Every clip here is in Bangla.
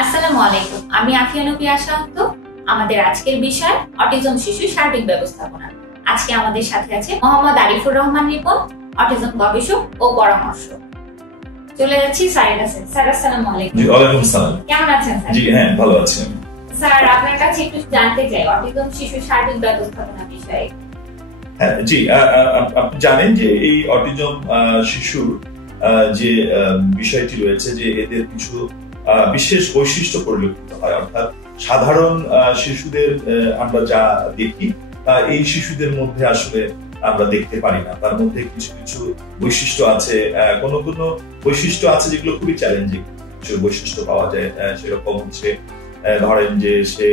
আসসালামু আলাইকুম, আমি আফিয়া নবী আশান্ত। আমাদের আজকের বিষয় অটিজম শিশু সার্বিক ব্যবস্থাপনা। আজকে আমাদের সাথে আছে মোহাম্মদ আরিফুর রহমান রিপন, অটিজম গবেষক ও পরামর্শক। চলে যাচ্ছি স্যারের কাছে। স্যার আসসালামু আলাইকুম। জি ওয়ালাইকুম আসসালাম। কেমন আছেন স্যার? জি হ্যাঁ, ভালো আছি। স্যার আপনার কাছে একটু জানতে চাই অটিজম শিশু সার্বিক ব্যবস্থাপনা বিষয়ে। হ্যাঁ জি, আপনি জানেন যে এই অটিজম শিশুর যে বিষয়টি রয়েছে যে এদের কিছু বিশেষ বৈশিষ্ট্য পরিলক্ষিত হয়, অর্থাৎ সাধারণ শিশুদের আমরা যা দেখি এই শিশুদের মধ্যে আসলে আমরা দেখতে পারি না। তার মধ্যে কিছু কিছু বৈশিষ্ট্য আছে, কোনো কোনো বৈশিষ্ট্য আছে যেগুলো খুবই চ্যালেঞ্জিং কিছু বৈশিষ্ট্য পাওয়া যায়। সেরকম হচ্ছে ধরেন যে সে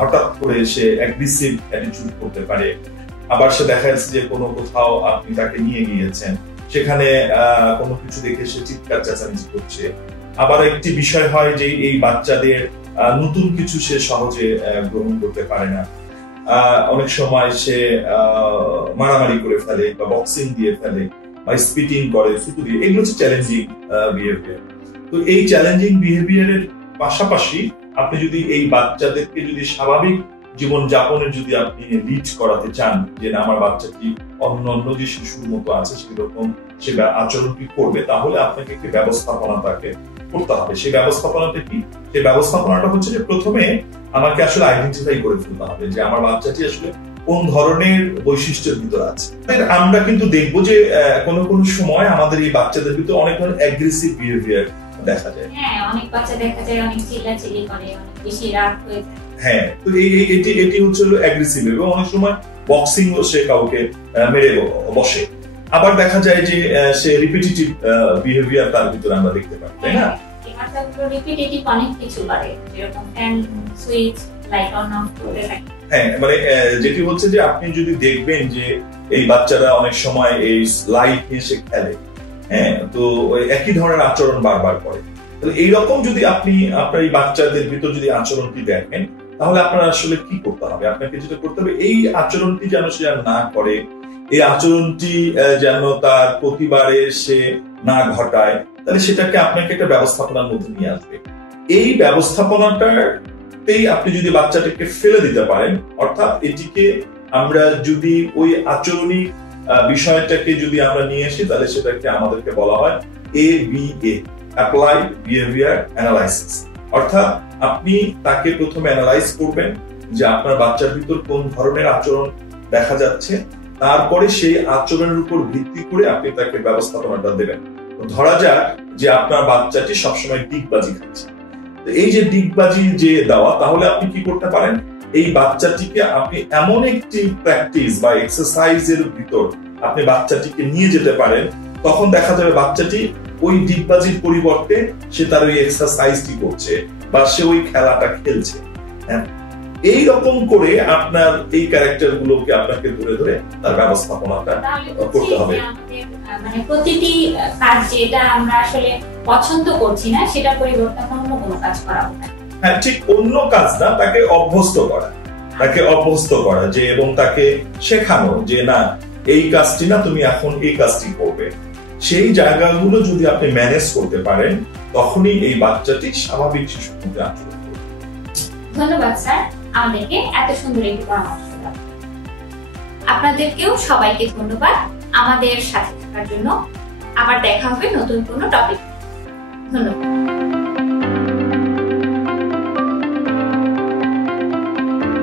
হঠাৎ করে সে অ্যাগ্রেসিভ অ্যাটিটিউড করতে পারে, আবার সে দেখা যাচ্ছে যে কোনো কোথাও আপনি তাকে নিয়ে গিয়েছেন, সেখানে কোনো কিছু দেখে সে চিৎকার চেঁচামেচি করছে। আবার একটি বিষয় হয় যে এই বাচ্চাদের নতুন কিছু সে সহজে গ্রহণ করতে পারে না। অনেক সময় সে মারামারি করে ফেলে বা বক্সিং দিয়ে ফেলে বা স্পিটিং করে, থুতু দিয়ে। এগুলো হচ্ছে চ্যালেঞ্জিং বিহেভিয়ার। তো এই চ্যালেঞ্জিং বিহেভিয়ারের পাশাপাশি আপনি যদি এই বাচ্চাদেরকে যদি স্বাভাবিক জীবন যাপনের যদি আপনি লিড করাতে চান, যে না আমার বাচ্চাটি অন্যান্য যে শিশুর মতো আছে সেরকম সে আচরণটি করবে, তাহলে আপনাকে একটি ব্যবস্থাপনা তাকে করতে হবে। সেই ব্যবস্থাপনাটা কি? সেই ব্যবস্থাপনাটা হচ্ছে যে প্রথমে আমাকে আসলে আইডেন্টিফাই করে ফেলতে হবে যে আমার বাচ্চাটি আসলে কোন ধরনের বৈশিষ্ট্যের ভিতর আছে। আমরা কিন্তু দেখবো যে কোনো কোনো সময় আমাদের এই বাচ্চাদের ভিতরে অনেক ধরনের অ্যাগ্রেসিভ বিহেভিয়ার দেখা যায়। হ্যাঁ, অনেক বাচ্চা দেখা যায় অনেক চিল্লাচিল্লি করে, অনেক বেশি রাগ হয়ে যায়। হ্যাঁ, তো এটি হচ্ছে অ্যাগ্রেসিভ, এবং অনেক সময় বক্সিং ও সে কাউকে মেরে বসে। আবার দেখা যায় যে সে রিপিটিটিভ বিহেভিয়ার তার ভিতরে আমরা দেখতে পাই, তাই না? রিপিটিটিভ অনেক কিছু করে, যেরকম fan switch light on of করতে থাকে। হ্যাঁ, মানে যেটি হচ্ছে যে আপনি যদি দেখবেন যে এই বাচ্চারা অনেক সময় এই লাইট নিয়ে সে খেলে, হ্যাঁ, তো একই ধরনের আচরণ বারবার করে। তো এইরকম যদি আপনি আপনার এই বাচ্চাদের ভিতর যদি আচরণটি দেখেন, তাহলে আপনার আসলে কি করতে হবে? আপনাকে যেটা করতে হবে, এই আচরণটি যেন সে আর না করে, এই আচরণটি যেন তার প্রতিবারে সে না ঘটায়, তাহলে সেটাকে আপনাকে একটা ব্যবস্থাপনার মধ্যে নিয়ে আসবে। এই ব্যবস্থাপনাটাতেই আপনি যদি বাচ্চাটাকে ফেলে দিতে পারেন, অর্থাৎ এটিকে আমরা যদি ওই আচরণিক বিষয়টাকে যদি আমরা নিয়ে আসি, তাহলে সেটাকে আমাদেরকে বলা হয় ABA, অ্যাপ্লাই বিহেভিয়ার অ্যানালাইসিস। অর্থাৎ আপনি তাকে প্রথমে অ্যানালাইজ করবেন যে আপনার বাচ্চার ভিতর কোন ধরনের আচরণ দেখা যাচ্ছে, তারপরে সেই আচরণের উপর ভিত্তি করে আপনি তাকে ব্যবস্থাপনাটা দেবেন। ধরা যাক যে আপনার বাচ্চাটি সবসময় ডিগবাজি খাচ্ছে। তো এই যে ডিগবাজি যে দেওয়া, তাহলে আপনি কি করতে পারেন, এই বাচ্চাটিকে আপনি এমন একটি প্র্যাকটিস বা এক্সারসাইজের ভিতর আপনি বাচ্চাটিকে নিয়ে যেতে পারেন। তখন দেখা যাবে বাচ্চাটি ওই ডিগবাজির পরিবর্তে সে তার ওই এক্সারসাইজটি করছে বা সে ওই খেলাটা খেলছে। হ্যাঁ, এইরকম করে আপনার এই ক্যারেক্টার গুলোকে আপনাকে ধরে ধরে তার ব্যবস্থাপনাটা করতে হবে। মানে প্রতিটি কাজ যেটা আমরা আসলে পছন্দ করছি না, সেটা পরিবর্তন অন্য কোনো কাজ করা হবে। হ্যাঁ, ঠিক অন্য কাজ না, তাকে অভ্যস্ত করা যে, এবং তাকে শেখানো যে না এই কাজটি না, তুমি এখন এই কাজটি করবে। সেই জায়গাগুলো যদি আপনি ম্যানেজ করতে পারেন, তখনই এই বাচ্চাটি স্বাভাবিক শিশুর মধ্যে আচরণ করবে। ধন্যবাদ স্যার আমাদেরকে এত সুন্দর একটি পরামর্শ দেওয়ার। আপনাদেরকেও সবাইকে ধন্যবাদ আমাদের সাথে থাকার জন্য। আবার দেখা হবে নতুন কোনো টপিক। ধন্যবাদ।